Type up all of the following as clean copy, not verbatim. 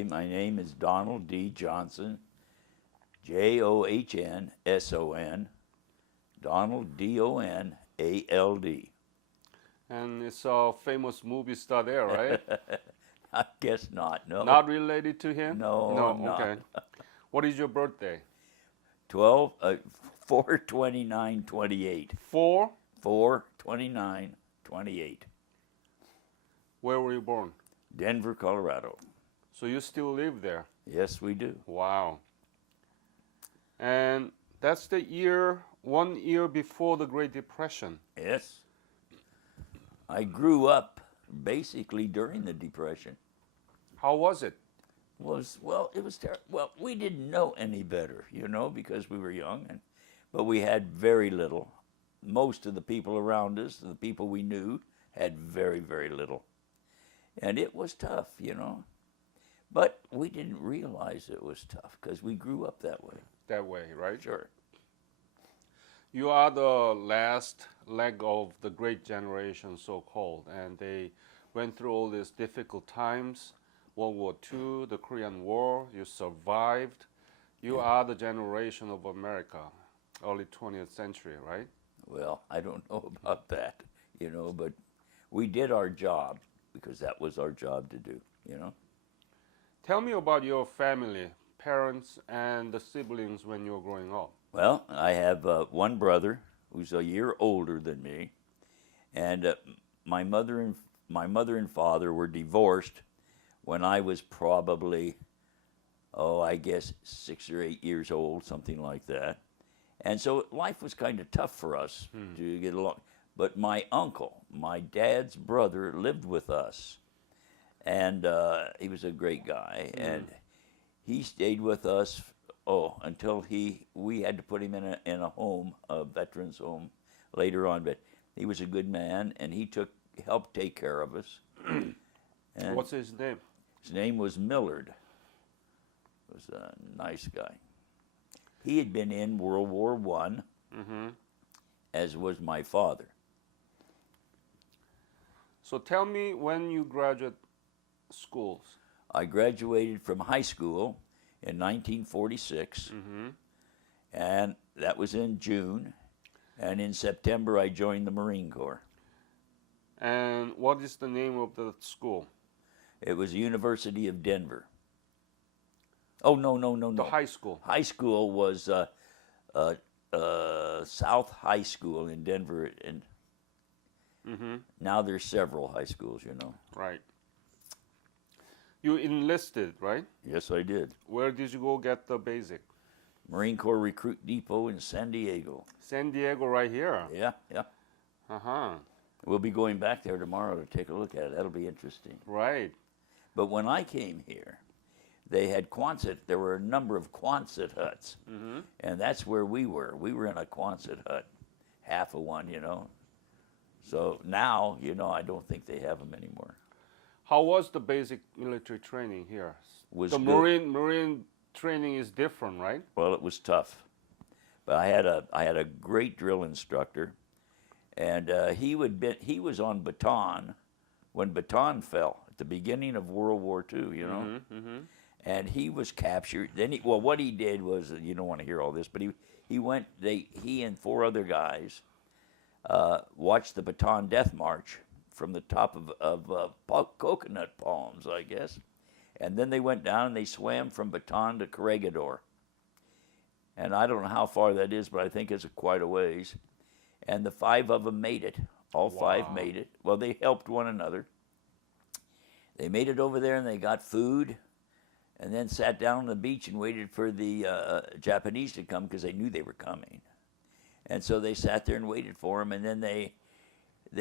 My name is Donald D. Johnson, Johnsson, Donald Donald. And it's a famous movie star there, right? I guess not. No, Not related to him? no, No, I'm not. okay. What is your birthday? 12, 4/29/28. 4? 4/29/28. Where were you born? Denver, Colorado. So you still live there? Yes, we do. Wow. And that's the year, 1 year before the Great Depression. Yes. I grew up basically during the Depression. How was it? It was terrible. Well, we didn't know any better, because we were young, but we had very little. Most of the people around us, the people we knew, had very, very little, and it was tough. But we didn't realize it was tough because we grew up that way. That way, right? Sure. You are the last leg of the great generation, so-called, and they went through all these difficult times. World War II, the Korean War, you survived. You are the generation of America, early 20th century, right? Well, I don't know about that, but we did our job because that was our job to do. Tell me about your family, parents, and the siblings when you were growing up. Well, I have one brother who's a year older than me, and my mother and father were divorced when I was probably, I guess 6 or 8 years old, something like that. And so life was kind of tough for us to get along. But my uncle, my dad's brother, lived with us, and he was a great guy, and he stayed with us. Until we had to put him in a home, a veterans home, later on. But he was a good man, and he helped take care of us. And What's his name? his name was Millard. He was a nice guy. He had been in World War I, as was my father. So tell me when you graduate schools. I graduated from high school in 1946, and that was in June. And in September, I joined the Marine Corps. And what is the name of the school? It was University of Denver. Oh, no. The high school. High school was South High School in Denver, and now there's several high schools. Right. You enlisted, right? Yes, I did. Where did you go get the basic? Marine Corps Recruit Depot in San Diego. San Diego, right here. Yeah. Uh-huh. We'll be going back there tomorrow to take a look at it. That'll be interesting. Right. But when I came here, they had Quonset. There were a number of Quonset huts, and that's where we were. We were in a Quonset hut, half of one. So now, I don't think they have them anymore. How was the basic military training here? Was the good. Marine training is different, right? Well, it was tough, but I had a great drill instructor, and he was on Bataan when Bataan fell at the beginning of World War II. And he was captured. Then what he did was, you don't want to hear all this, but he and 4 other guys watched the Bataan Death March from the top of coconut palms, I guess. And then they went down and they swam from Bataan to Corregidor. And I don't know how far that is, but I think it's quite a ways. And the 5 of them made it. All 5 made it. Well, they helped one another. They made it over there and they got food and then sat down on the beach and waited for the Japanese to come because they knew they were coming. And so they sat there and waited for them, and then they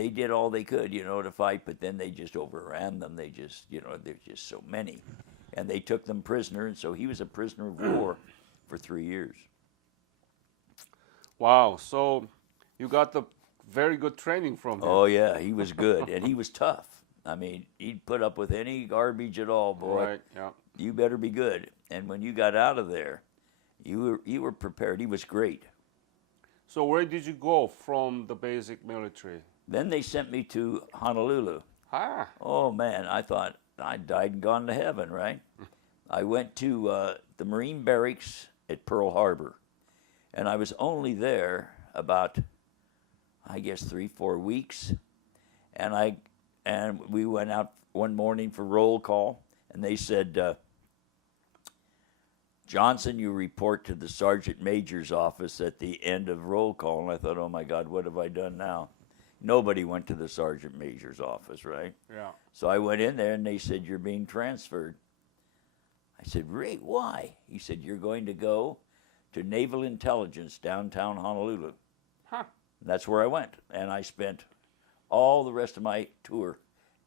did all they could, to fight, but then they just overran them. They just, there's just so many. And they took them prisoner, and so he was a prisoner of war for 3 years. Wow. So you got the very good training from him. Oh, yeah, he was good, and he was tough. I mean, he'd put up with any garbage at all, boy. Right, yeah. You better be good. And when you got out of there, you were prepared. He was great. So where did you go from the basic military? Then they sent me to Honolulu. Ah. Oh, man, I thought I'd died and gone to heaven, right? I went to the Marine Barracks at Pearl Harbor, and I was only there about, I guess, 3-4 weeks, and we went out one morning for roll call, and they said, Johnson, you report to the sergeant major's office at the end of roll call. And I thought, oh my God, what have I done now? Nobody went to the sergeant major's office, right? Yeah. So I went in there and they said, you're being transferred. I said, Ray, why? He said, you're going to go to Naval Intelligence downtown Honolulu. Huh. And that's where I went. And I spent all the rest of my tour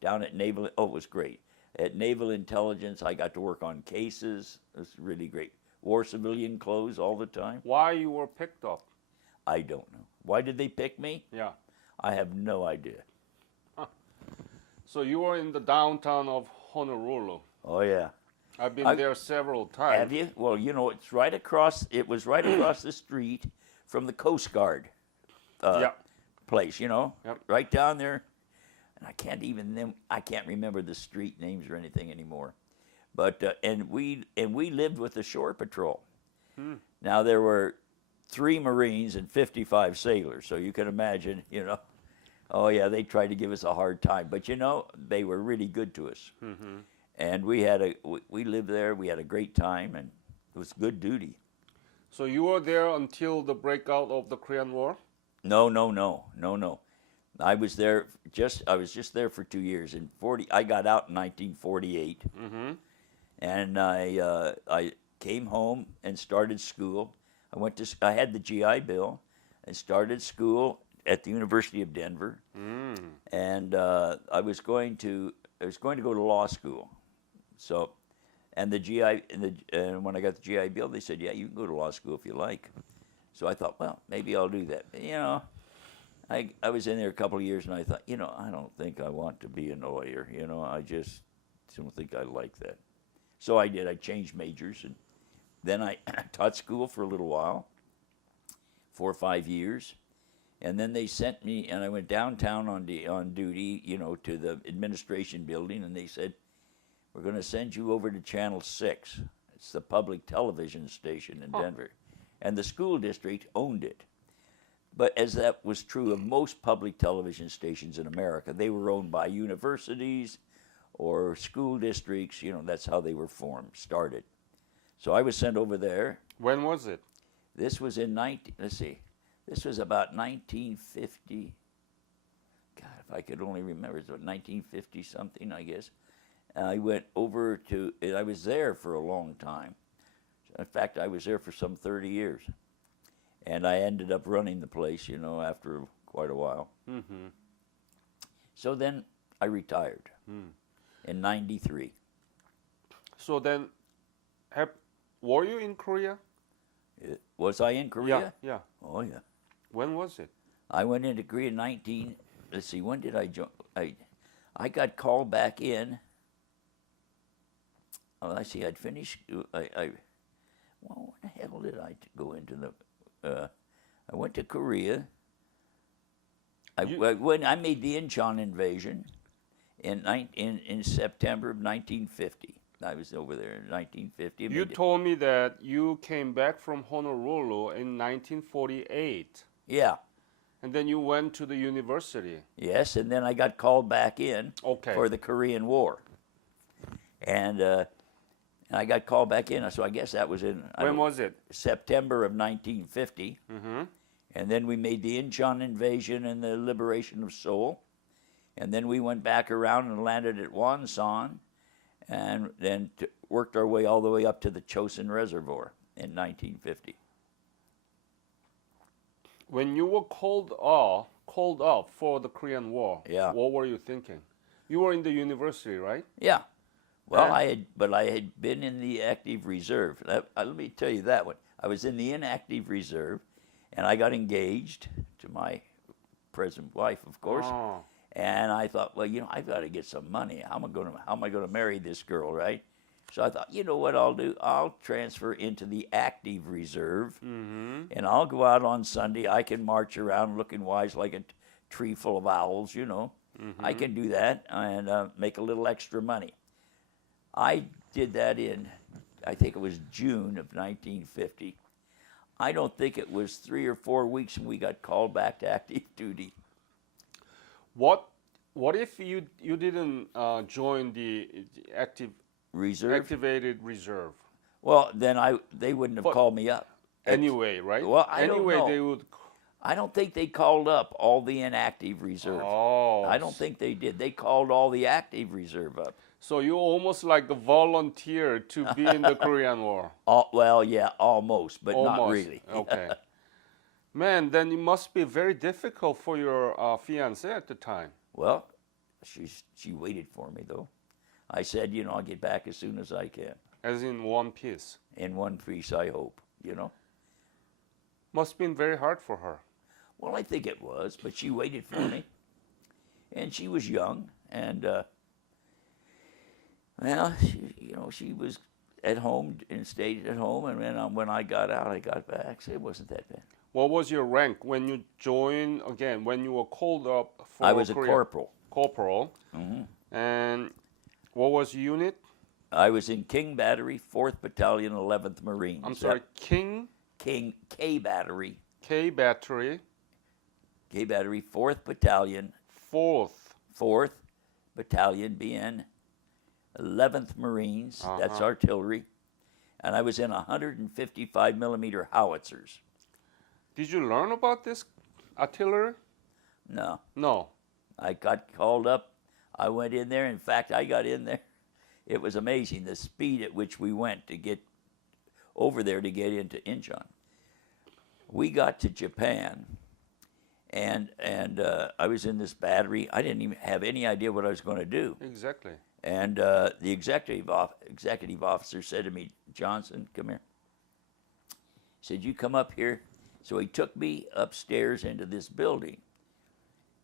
down at Naval. Oh, it was great. At Naval Intelligence, I got to work on cases. It was really great. Wore civilian clothes all the time. Why you were picked up? I don't know. Why did they pick me? Yeah. I have no idea. So you were in the downtown of Honolulu. Oh, yeah. I've been there several times. Have you? Well, you know, it was right across the street from the Coast Guard Yeah. place, you know? Yep. Right down there. And I can't remember the street names or anything anymore. But and we lived with the shore patrol. Now there were 3 Marines and 55 sailors, so you can imagine, you know. Oh yeah, they tried to give us a hard time, but you know they were really good to us. And we lived there. We had a great time, and it was good duty. So you were there until the breakout of the Korean War? No. I was just there for 2 years. I got out in 1948, and I came home and started school. I had the GI Bill, and started school at the University of Denver, and I was going to go to law school. So, and when I got the GI Bill, they said, yeah, you can go to law school if you like. So I thought, well, maybe I'll do that. But, you know, I was in there a couple of years, and I thought, you know, I don't think I want to be a lawyer. You know, I just don't think I like that. So I did. I changed majors, and then I taught school for a little while, 4 or 5 years, and then they sent me, and I went downtown on duty, you know, to the administration building, and they said, we're going to send you over to Channel 6. It's the public television station in Denver, and the school district owned it. But as that was true of most public television stations in America, they were owned by universities or school districts. You know, that's how they were started. So I was sent over there. When was it? This was this was about 1950. God, if I could only remember, it's about 1950 something, I guess. I went over I was there for a long time. In fact, I was there for some 30 years. And I ended up running the place, you know, after quite a while. So then I retired in 93. So then, were you in Korea? Was I in Korea? Yeah. Oh, yeah. When was it? I went into Korea when did I join? I got called back in. Oh, I see, I'd finished, well, when the hell did I go into I went to Korea. When I made the Incheon invasion in September of 1950. I was over there in 1950. You told me that you came back from Honolulu in 1948. Yeah. And then you went to the university. Yes, and then I got called back in for the Korean War. And I got called back in, so I guess that was in... When was it? September of 1950. And then we made the Incheon invasion and the liberation of Seoul. And then we went back around and landed at Wonsan, and then worked our way all the way up to the Chosin Reservoir in 1950. When you were called up for the Korean War, what were you thinking? You were in the university, right? Yeah. Well, I had been in the active reserve. Let me tell you that one. I was in the inactive reserve, and I got engaged to my present wife, of course. Oh. And I thought, well, you know, I've got to get some money. How am I going to marry this girl, right? So I thought, you know what I'll do? I'll transfer into the active reserve, and I'll go out on Sunday. I can march around looking wise like a tree full of owls, you know. I can do that and make a little extra money. I did that in I think it was June of 1950. I don't think it was 3 or 4 weeks and we got called back to active duty. What if you didn't join the Reserve? activated reserve? Well, then they wouldn't have But- called me up. Anyway, right? Well, I don't anyway, know. they would. I don't think they called up all the inactive reserve. Oh, I don't think they did. They called all the active reserve up. So you're almost like a volunteer to be in the Korean War. Well, yeah, almost, but not Almost. really. Okay. Man, then it must be very difficult for your fiance at the time. Well, she waited for me though. I said, I'll get back as soon as I can. As in one piece. In one piece, I hope. Must have been very hard for her. Well, I think it was, but she waited for me, and she was young, and she was at home and stayed at home, and then when I got out, I got back. So it wasn't that bad. What was your rank when you joined again? When you were called up for I was a Korea? corporal. Corporal. And what was your unit? I was in King Battery, 4th Battalion, 11th Marines. I'm sorry, King K Battery. K Battery, K Battery, 4th Battalion, 4th. Battalion, BN, 11th Marines. That's artillery. And I was in 155 millimeter howitzers. Did you learn about this artillery? No. No. I got called up. I went in there. In fact, I got in there. It was amazing the speed at which we went to get over there to get into Incheon. We got to Japan, and I was in this battery. I didn't even have any idea what I was going to do. Exactly. And the executive officer said to me, "Johnson, come here." He said, "You come up here." So he took me upstairs into this building.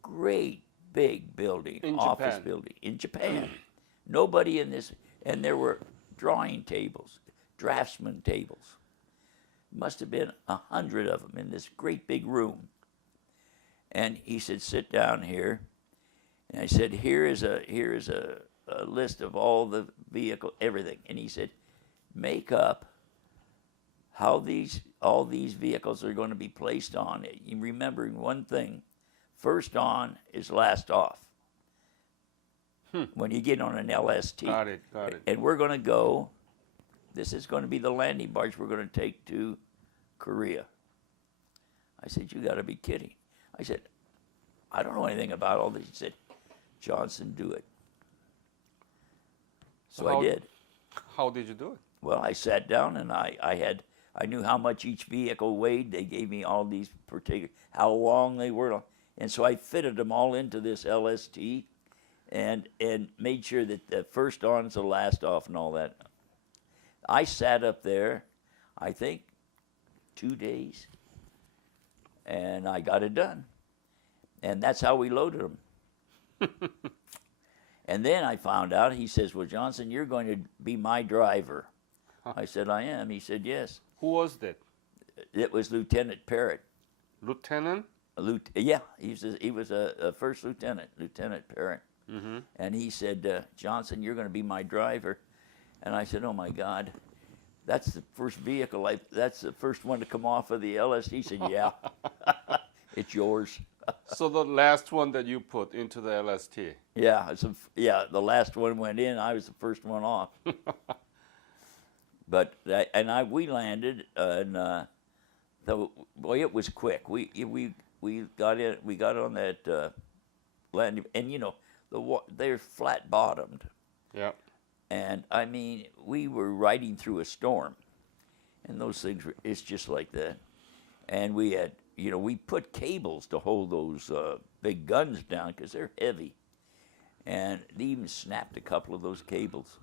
Great big building, In office Japan. building in Japan. Nobody in this, and there were drawing tables, draftsman tables. Must have been 100 of them in this great big room. And he said, "Sit down here." And I said, here is a list of all the vehicle, everything. And he said, "Make up how all these vehicles are going to be placed on it. You remembering one thing, first on is last off. When you get on an LST. Got it. And we're going to go, this is going to be the landing barge we're going to take to Korea." I said, "You got to be kidding." I said, "I don't know anything about all this." He said, "Johnson, do it." So I did. How did you do it? Well, I sat down and I knew how much each vehicle weighed. They gave me all these particular, how long they were. And so I fitted them all into this LST and made sure that the first on's the last off and all that. I sat up there, I think, 2 days, and I got it done. And that's how we loaded them. And then I found out, he says, "Well, Johnson, you're going to be my driver." I said, "I am." He said, "Yes." Who was that? It was Lieutenant Parrott. Lieutenant? Yeah, he was a first lieutenant, Lieutenant Parrott. And he said, "Johnson, you're going to be my driver." And I said, "Oh my God, that's the first vehicle. That's the first one to come off of the LSD." He said, "Yeah, it's yours." So the last one that you put into the LST. Yeah, the last one went in. I was the first one off. But we landed, and boy, it was quick. We got in. We got on that landing, and they're flat bottomed. Yeah. And I mean, we were riding through a storm, and those things it's just like that. And we had, we put cables to hold those big guns down because they're heavy, and they even snapped a couple of those cables,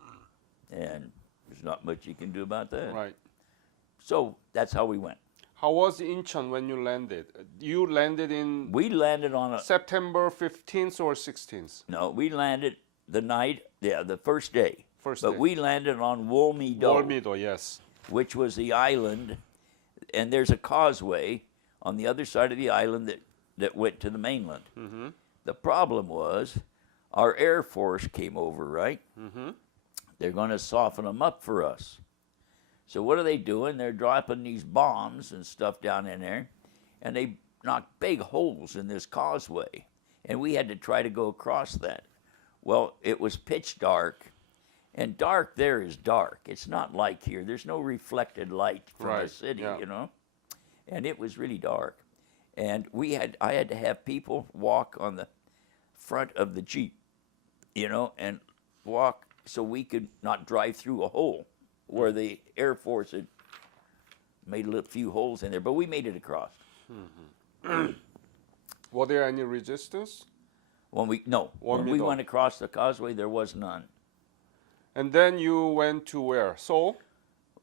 and there's not much you can do about that. Right. So that's how we went. How was Incheon when you landed? You landed in We landed on September 15th or 16th? No, we landed the night, the first day. First But day. we landed on Wolmi-do, Wolmi-do, yes. which was the island, and there's a causeway on the other side of the island that went to the mainland. Mm-hmm. The problem was our Air Force came over, right? Mm-hmm. They're going to soften them up for us. So what are they doing? They're dropping these bombs and stuff down in there, and they knocked big holes in this causeway, and we had to try to go across that. Well, it was pitch dark, and dark there is dark. It's not like here. There's no reflected light from the Right, city, yeah. you know, and it was really dark. And I had to have people walk on the front of the Jeep, you know, and walk so we could not drive through a hole where the Air Force had made a few holes in there, but we made it across. Were there any resistance? When we Middle. went across the causeway, there was none. And then you went to where? Seoul?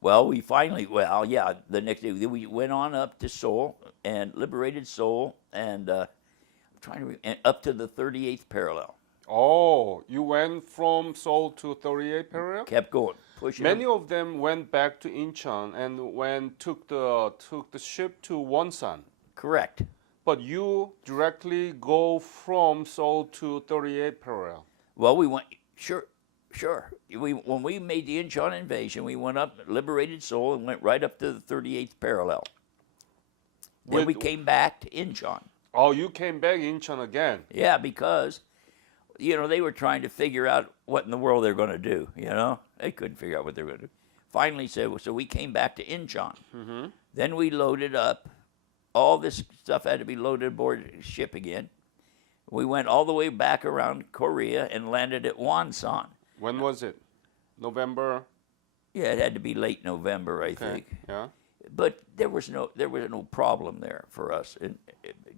Well, the next day we went on up to Seoul and liberated Seoul, and and up to the 38th parallel. Oh, you went from Seoul to 38 parallel? Kept going, pushing. Many of them went back to Incheon and took the ship to Wonsan. Correct. But you directly go from Seoul to 38 parallel. Well, we went sure. When we made the Incheon invasion, we went up, liberated Seoul, and went right up to the 38th parallel. Then we came back to Incheon. Oh, you came back Incheon again. Yeah, because they were trying to figure out what in the world they're going to do. They couldn't figure out what they were going to do. Finally, so we came back to Incheon. Mm-hmm. Then we loaded up. All this stuff had to be loaded aboard ship again. We went all the way back around Korea and landed at Wonsan. When was it? November? Yeah, it had to be late November, I think. Yeah. But there was no problem there for us,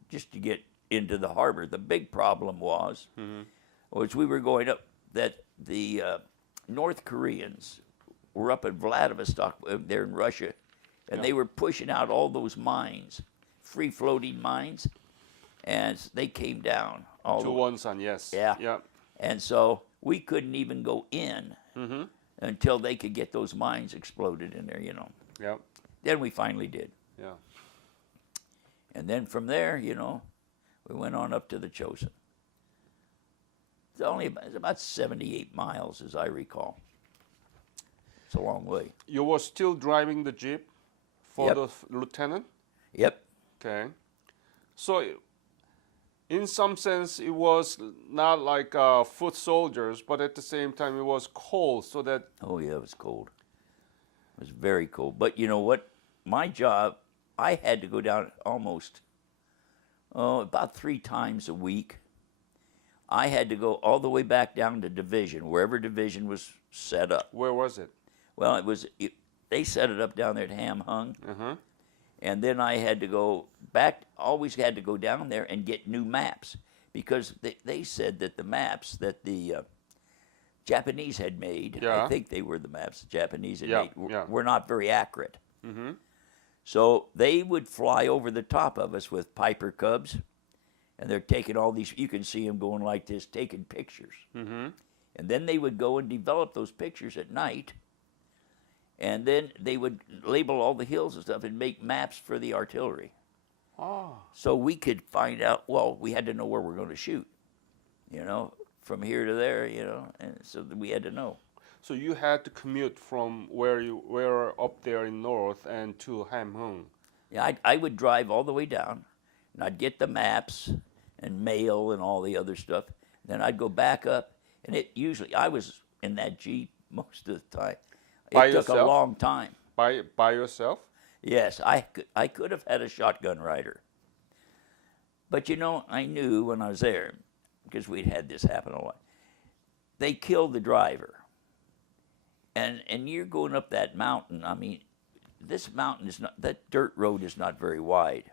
just to get into the harbor. The big problem was we were going up, that the North Koreans were up at Vladivostok, there in Russia, and they were pushing out all those mines, free-floating mines, and they came down all To the way. Wonsan, yes. Yeah. And so we couldn't even go in until they could get those mines exploded in there, Yeah. Then we finally did. Yeah. And then from there, we went on up to the Chosin. It's about 78 miles, as I recall. It's a long way. You were still driving the jeep for Yep. the lieutenant? Yep. Okay. So, in some sense, it was not like foot soldiers, but at the same time, it was cold, so that. Oh, yeah, it was cold. It was very cold. But you know what? My job, I had to go down almost, about 3 times a week. I had to go all the way back down to division, wherever division was set up. Where was it? Well, they set it up down there at Ham Hung. And then I had to go back, always had to go down there and get new maps, because they said that the maps that the Japanese had made, Yeah. I think they were the maps the Japanese had Yeah, made, yeah. were not very accurate. So they would fly over the top of us with Piper Cubs, and they're taking all these, you can see them going like this, taking pictures. And then they would go and develop those pictures at night, and then they would label all the hills and stuff and make maps for the artillery. Oh. So we could find out, well, we had to know where we're going to shoot, from here to there, and so we had to know. So you had to commute from where you were up there in north and to Hamhung. Yeah, I would drive all the way down, and I'd get the maps and mail and all the other stuff. Then I'd go back up, and I was in that Jeep most of the time. By It took a yourself? long time. By yourself? Yes, I could have had a shotgun rider. But I knew when I was there, because we'd had this happen a lot, they killed the driver. And you're going up that mountain, this mountain is not, that dirt road is not very wide.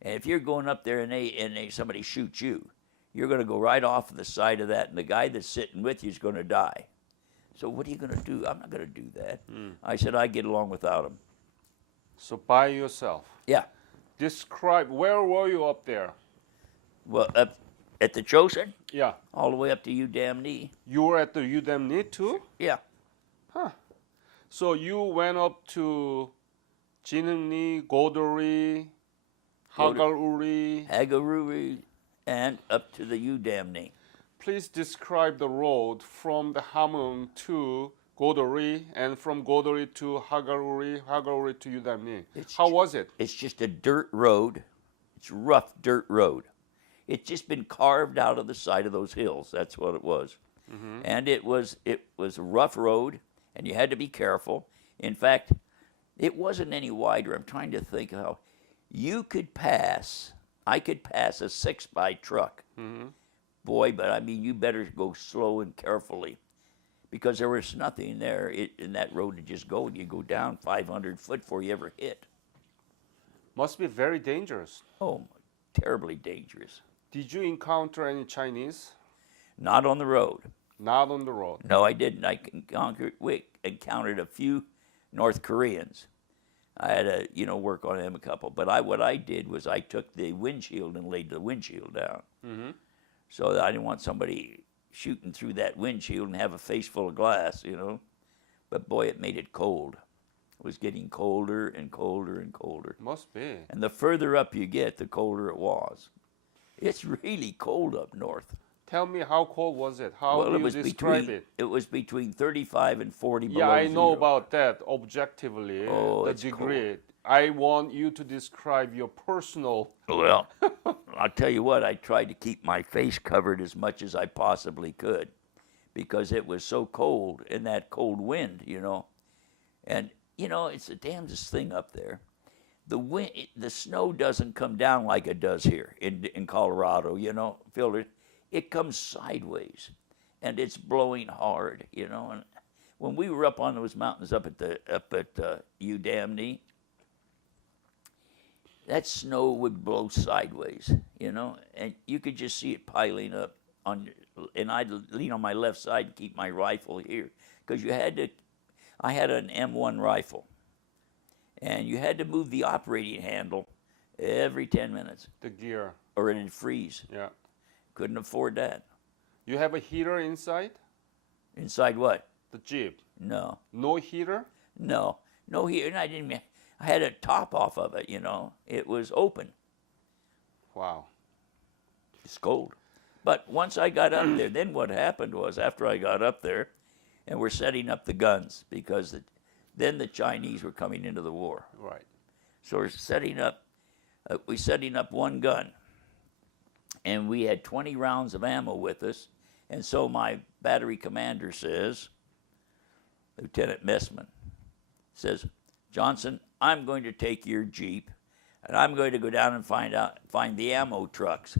And if you're going up there and somebody shoots you, you're going to go right off the side of that, and the guy that's sitting with you is going to die. So what are you going to do? I'm not going to do that. I said I'd get along without him. So by yourself. Yeah. Describe, where were you up there? Well, up at the Chosin, Yeah. all the way up to Udamni. You were at the Udamni too? Yeah. So you went up to Jinungni, Godori, Hagaluri. Hagaruri, and up to the Udamni. Please describe the road from the Hamhung to Godori, and from Godori to Hagaruri, Hagaruri to Udamni. It's How ju- was it? It's just a dirt road. It's rough dirt road. It's just been carved out of the side of those hills. That's what it was. And it was a rough road, and you had to be careful. In fact, it wasn't any wider. I'm trying to think how you could pass. I could pass a 6x truck. Boy, but I mean, you better go slow and carefully because there was nothing there in that road to just go, and you go down 500 foot before you ever hit. Must be very dangerous. Oh, terribly dangerous. Did you encounter any Chinese? Not on the road. Not on the road. No, I didn't. We encountered a few North Koreans. I had to, work on them a couple. But what I did was I took the windshield and laid the windshield down. So that I didn't want somebody shooting through that windshield and have a face full of glass. But boy, it made it cold. It was getting colder and colder and colder. Must be. And the further up you get, the colder it was. It's really cold up north. Tell me, how cold was it? How Well, do it you was describe between it? it was between 35 and 40 below Yeah, I know zero. about that objectively, Oh, the it's degree. I want you to describe your personal. Well, I'll tell you what, I tried to keep my face covered as much as I possibly could because it was so cold in that cold wind. And, it's the damnedest thing up there. The snow doesn't come down like it does here in Colorado, Phil. It comes sideways and it's blowing hard, And when we were up on those mountains up at Udamne, that snow would blow sideways, and you could just see it piling up and I'd lean on my left side and keep my rifle here because I had an M1 rifle, and you had to move the operating handle every 10 minutes The gear. or it'd freeze. Yeah. Couldn't afford that. You have a heater inside Inside what? the Jeep? No, No heater? no, no here. And I had a top off of it, It was open. Wow. It's cold. But once I got up there, then what happened was after I got up there, and we're setting up the guns because then the Chinese were coming into the war. Right. So we're setting up one gun, and we had 20 rounds of ammo with us. And so my battery commander says, Lieutenant Messman says, Johnson, I'm going to take your Jeep, and I'm going to go down and find the ammo trucks.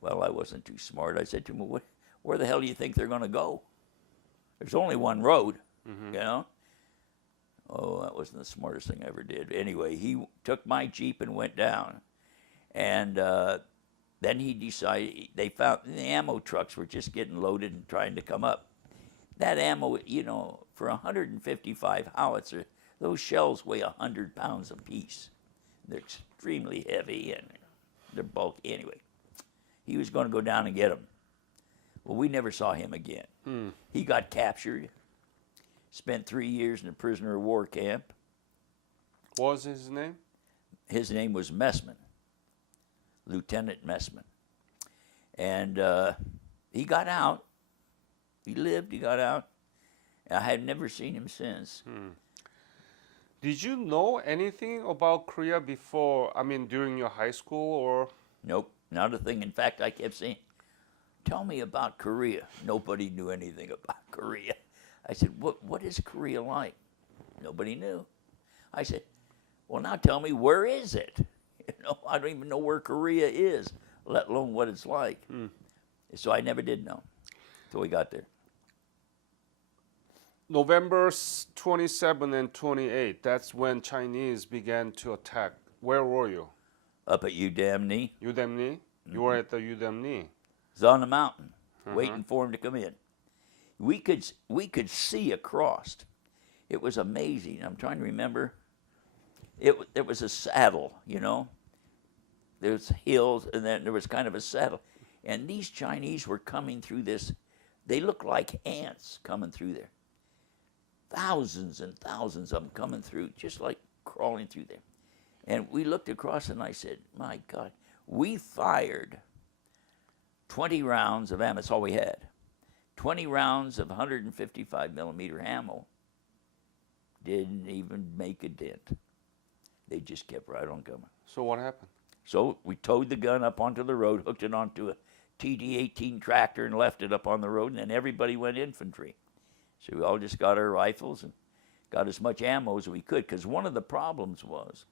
Well, I wasn't too smart. I said to him, where the hell do you think they're going to go? There's only one road, Oh, that wasn't the smartest thing I ever did. Anyway, he took my Jeep and went down. And then he decided, they found the ammo trucks were just getting loaded and trying to come up. That ammo, for 155 howitzer, those shells weigh 100 pounds apiece. They're extremely heavy and they're bulky. Anyway, he was going to go down and get them. Well, we never saw him again. He got captured, spent 3 years in a prisoner of war camp. What was his name? His name was Messman, Lieutenant Messman. And he got out. He lived, he got out. I had never seen him since. Did you know anything about Korea before, during your high school or? Nope, not a thing. In fact, I kept saying, tell me about Korea. Nobody knew anything about Korea. I said, what is Korea like? Nobody knew. I said, well, now tell me, where is it? I don't even know where Korea is, let alone what it's like. So I never did know until we got there. November 27 and 28, that's when Chinese began to attack. Where were you? Up at Udamne. Udemni? You were at the Udemni. It's on the mountain, waiting for him to come in. We could see across. It was amazing. I'm trying to remember. There was a saddle, There's hills, and then there was kind of a saddle. And these Chinese were coming through this. They looked like ants coming through there. Thousands and thousands of them coming through, just like crawling through there. And we looked across, and I said, my God, we fired 20 rounds of ammo. That's all we had. 20 rounds of 155 millimeter ammo didn't even make a dent. They just kept right on coming. So what happened? So we towed the gun up onto the road, hooked it onto a TD-18 tractor and left it up on the road, and then everybody went infantry. So we all just got our rifles and got as much ammo as we could, because one of the problems was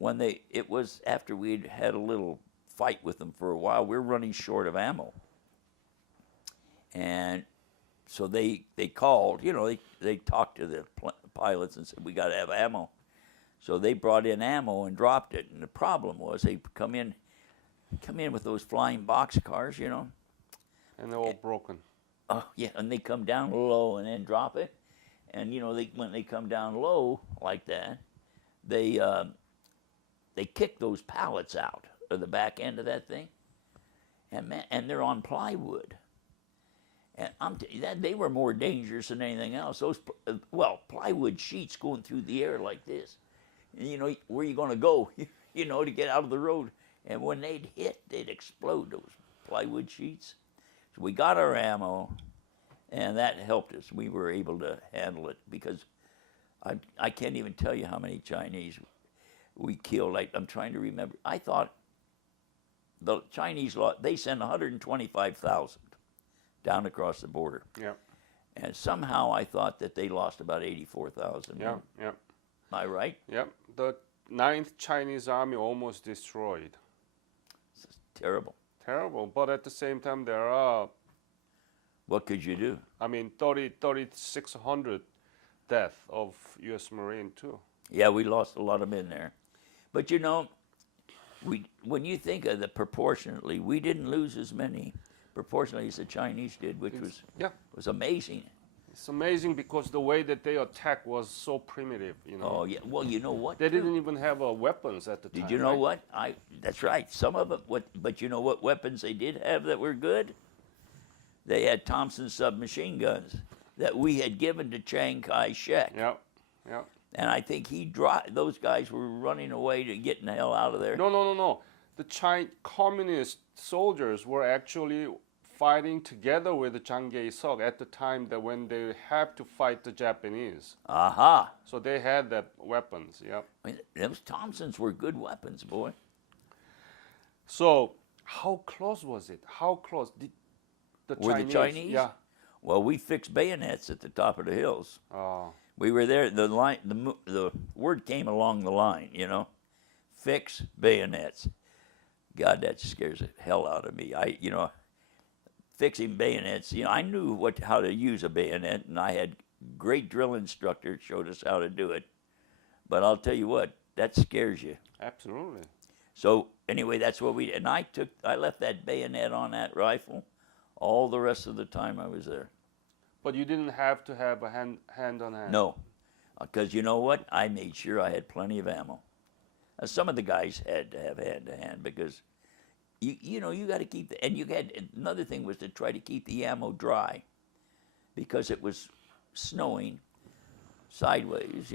it was after we'd had a little fight with them for a while, we're running short of ammo. And so they called, they talked to the pilots and said, we got to have ammo. So they brought in ammo and dropped it. And the problem was they come in with those flying box cars, And they're all broken. Oh yeah, and they come down low and then drop it. And when they come down low like that, they kick those pallets out of the back end of that thing, and they're on plywood. And they were more dangerous than anything else. Those plywood sheets going through the air like this. And, where you going to go? To get out of the road. And when they'd hit, they'd explode, those plywood sheets. So we got our ammo, and that helped us. We were able to handle it, because I can't even tell you how many Chinese we killed. I'm trying to remember. I thought the Chinese they sent 125,000 down across the border. Yep. And somehow I thought that they lost about 84,000. Yep. Yep. Am I right? Yep. The 9th Chinese Army almost destroyed. It's terrible. Terrible. But at the same time, there are, What could you do? 3,600 deaths of U.S. Marine too. Yeah, we lost a lot of men there. But when you think of it proportionately, we didn't lose as many proportionally as the Chinese did, which was amazing. It's amazing because the way that they attacked was so primitive, Oh yeah. Well, you know what? They didn't even have weapons at the time. Did you know right? what? That's right. Some of it. But you know what weapons they did have that were good? They had Thompson submachine guns that we had given to Chiang Kai-shek. Yep. Yep. And I think those guys were running away to getting the hell out of there. No. The communist soldiers were actually fighting together with the Chiang Kai-shek at the time that when they had to fight the Japanese. Aha. So they had that weapons, yep. I mean, those Thompsons were good weapons, boy. So how close was it? How close did the Chinese? Yeah. Well, we fixed bayonets at the top of the hills. Oh. We were there. The word came along the line. Fix bayonets. God, that scares the hell out of me. Fixing bayonets. I knew how to use a bayonet, and I had great drill instructors showed us how to do it. But I'll tell you what, that scares you. Absolutely. So anyway, that's what we did. And I left that bayonet on that rifle all the rest of the time I was there. But you didn't have to have a hand on hand. No, because you know what? I made sure I had plenty of ammo. Some of the guys had to have hand to hand because you got to keep another thing was to try to keep the ammo dry because it was snowing sideways.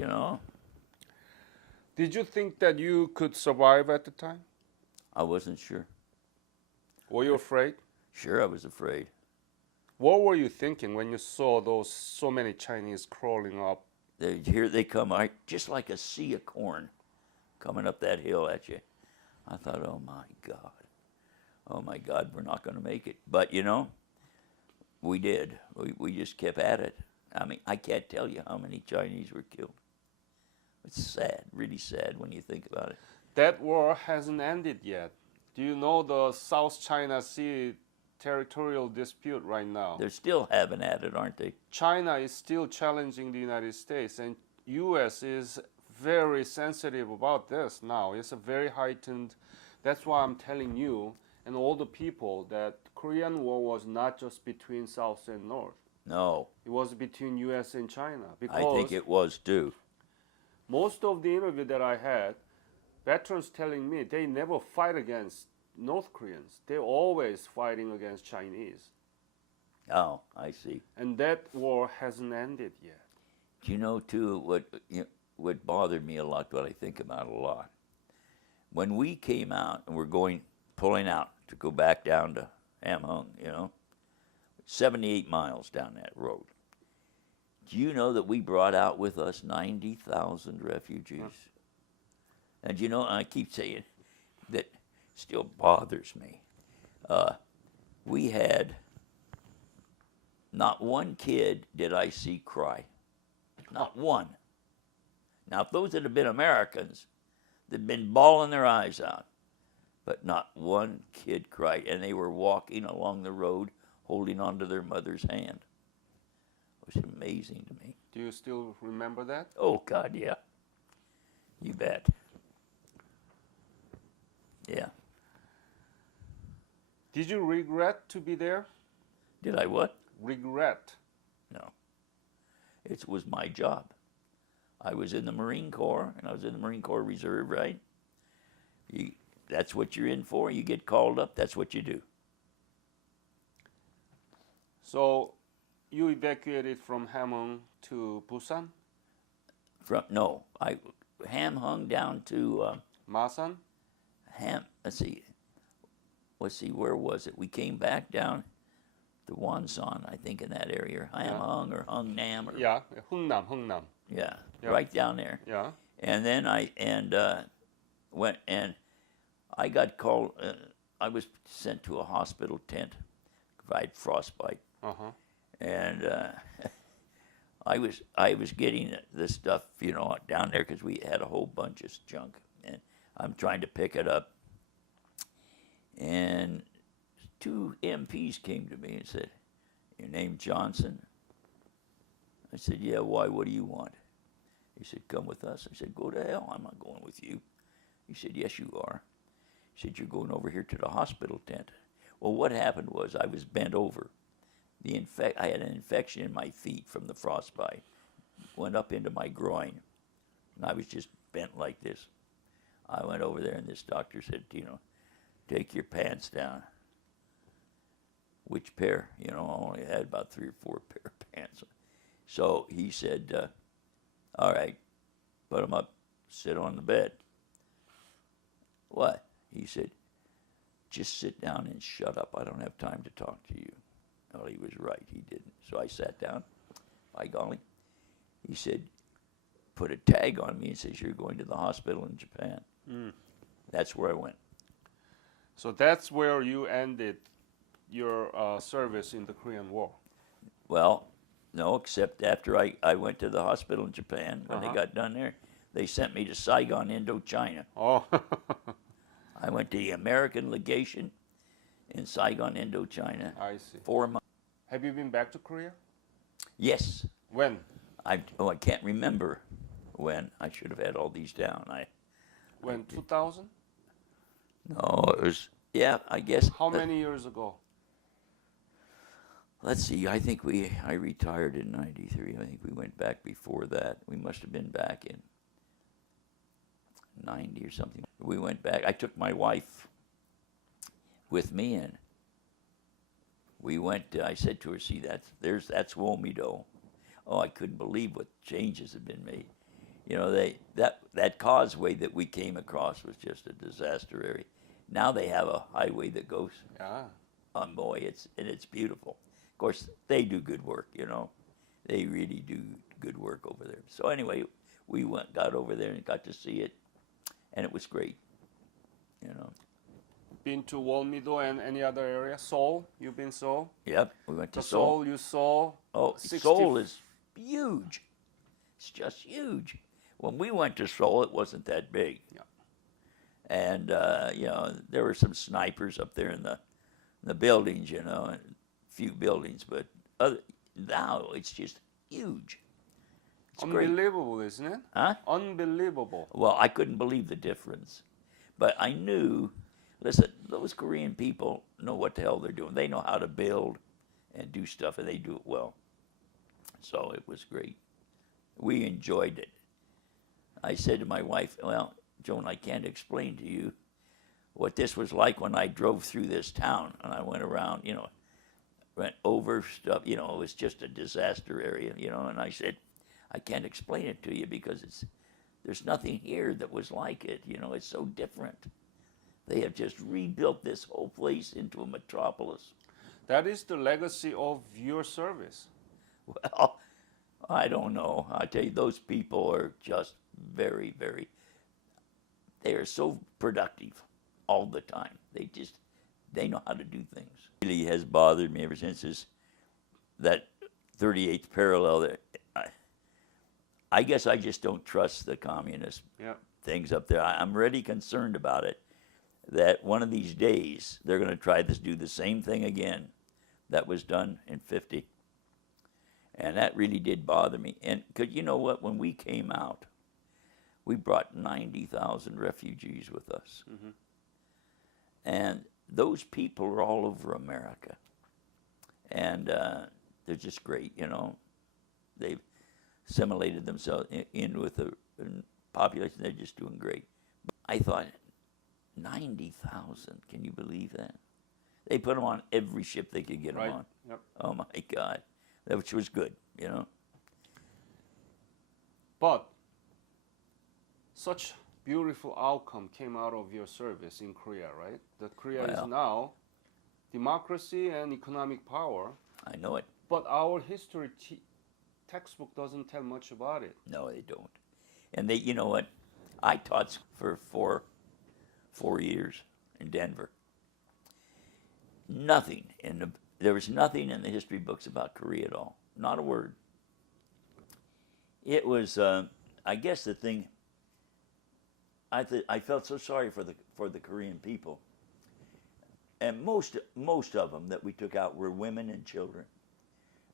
Did you think that you could survive at the time? I wasn't sure. Were you afraid? Sure, I was afraid. What were you thinking when you saw so many Chinese crawling up? Here they come, just like a sea of corn coming up that hill at you. I thought, oh my God, we're not going to make it. But we did. We just kept at it. I mean, I can't tell you how many Chinese were killed. It's sad, really sad when you think about it. That war hasn't ended yet. Do you know the South China Sea territorial dispute right now? They're still having at it, aren't they? China is still challenging the United States, and U.S. is very sensitive about this now. It's a very heightened. That's why I'm telling you and all the people that Korean War was not just between South and North. No. It was between U.S. and China. Because I think it was too. most of the interview that I had, veterans telling me they never fight against North Koreans. They're always fighting against Chinese. Oh, I see. And that war hasn't ended yet. Do you know too what bothered me a lot? What I think about a lot. When we came out and we're pulling out to go back down to Ham Hung, 78 miles down that road. Do you know that we brought out with us 90,000 refugees? And you know, I keep saying that still bothers me. We had not one kid did I see cry. Not one. Now, if those had been Americans, they'd been bawling their eyes out. But not one kid cried. And they were walking along the road holding onto their mother's hand. It was amazing to me. Do you still remember that? Oh, God, yeah. You bet. Yeah. Did you regret to be there? Did I what? Regret. No. It was my job. I was in the Marine Corps, and I was in the Marine Corps Reserve, right? That's what you're in for. You get called up, that's what you do. So you evacuated from Hamhung to Busan? No, Ham hung down to Masan? let's see, where was it? We came back down to Wonsan, I think, in that area. Ham hung or Hung Nam or Yeah, Hungnam. yeah, Yeah. right down there. Yeah. And then went and I got called. I was sent to a hospital tent, I had frostbite, and I was getting this stuff, you know, down there because we had a whole bunch of junk, and I'm trying to pick it up, and 2 MPs came to me and said, "Your name Johnson?" I said, "Yeah, why? What do you want?" He said, "Come with us." I said, "Go to hell, I'm not going with you." He said, "Yes, you are." He said, "You're going over here to the hospital tent." Well, what happened was I was bent over. I had an infection in my feet from the frostbite. Went up into my groin, and I was just bent like this. I went over there, and this doctor said, you know, "Take your pants down." Which pair? You know, I only had about 3 or 4 pair of pants. So he said, "All right, put them up, sit on the bed." "What?" He said, "Just sit down and shut up. I don't have time to talk to you." Well, he was right. He didn't. So I sat down. By golly. He said, put a tag on me and says, "You're going to the hospital in Japan." That's where I went. So that's where you ended your service in the Korean War. Well, no, except after I went to the hospital in Japan, when they got done there, they sent me to Saigon, Indochina. Oh. I went to the American legation in Saigon, Indochina. I see. 4 months. Have you been back to Korea? Yes. When? I can't remember when. I should have had all these down. When? 2000? No, it was, yeah, I guess. How many years ago? Let's see, I think I retired in 93. I think we went back before that. We must have been back in 90 or something. We went back. I took my wife with me, and we went. I said to her, "See, that's Womido." Oh, I couldn't believe what changes had been made. You know, that causeway that we came across was just a disaster area. Now they have a highway that goes. Yeah. Oh boy, it's beautiful. Of course, they do good work. You know, they really do good work over there. So anyway, we got over there and got to see it, and it was great. You know. Been to Wolmido and any other area? Seoul? You've been Seoul? Yep, we went to The Seoul. Seoul you saw? Oh, 60 Seoul is huge. It's just huge. When we went to Seoul, it wasn't that big. Yeah. And you know, there were some snipers up there in the buildings, you know, and a few buildings, but now it's just huge. It's great. Unbelievable, isn't it? Huh? Unbelievable. Well, I couldn't believe the difference. But I knew, listen, those Korean people know what the hell they're doing. They know how to build and do stuff, and they do it well. So it was great. We enjoyed it. I said to my wife, "Well, Joan, I can't explain to you what this was like when I drove through this town." And I went around, you know, went over stuff, you know, it was just a disaster area, you know. And I said, "I can't explain it to you because there's nothing here that was like it, you know, it's so different. They have just rebuilt this whole place into a metropolis." That is the legacy of your service. Well, I don't know. I tell you, those people are just very, very. They are so productive all the time. They know how to do things. It really has bothered me ever since that 38th parallel. That I guess I just don't trust the communist Yeah. things up there. I'm really concerned about it. That one of these days they're going to try to do the same thing again that was done in '50. And that really did bother me. And because you know what, when we came out, we brought 90,000 refugees with us. Mhm. And those people are all over America. And they're just great, you know. They've assimilated themselves in with the population. They're just doing great. I thought, 90,000, can you believe that? They put them on every ship they could get Right. them on. Yep. Oh my God. Which was good, you know. But such beautiful outcome came out of your service in Korea, right? That Korea Well. is now democracy and economic power, I know it. but our history textbook doesn't tell much about it. No, they don't. And you know what? I taught for four years in Denver. There was nothing in the history books about Korea at all. Not a word. It was, I guess, the thing. I felt so sorry for the Korean people, and most of them that we took out were women and children.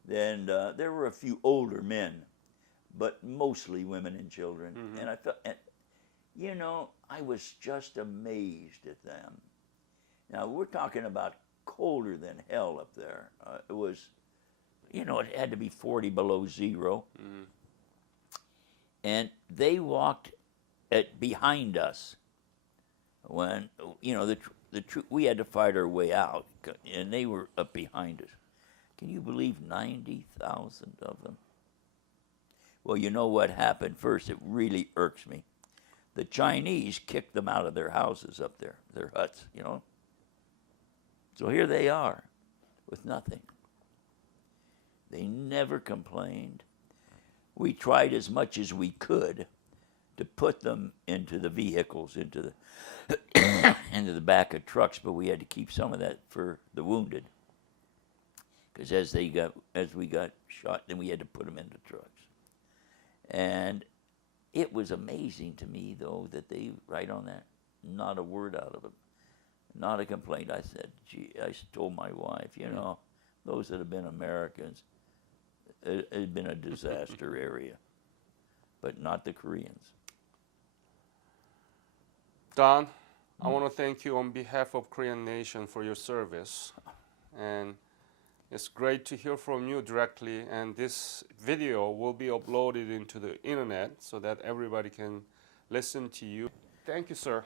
Then there were a few older men, but mostly women and children. Mhm. And I felt, you know, I was just amazed at them. Now we're talking about colder than hell up there. It was, you know, it had to be 40 below zero. Mhm. And they walked behind us when, you know, we had to fight our way out, and they were up behind us. Can you believe 90,000 of them? Well, you know what happened first? It really irks me. The Chinese kicked them out of their houses up there, their huts, you know. So here they are with nothing. They never complained. We tried as much as we could to put them into the vehicles, into the into the back of trucks, but we had to keep some of that for the wounded. Because as we got shot, then we had to put them into trucks. And it was amazing to me, though, that they, right on that, not a word out of them. Not a complaint. I said, gee, I told my wife, you know, those that have been Americans, it had been a disaster area, but not the Koreans. Don, I want to thank you on behalf of Korean Nation for your service. And it's great to hear from you directly. And this video will be uploaded into the internet so that everybody can listen to you. Thank you, sir.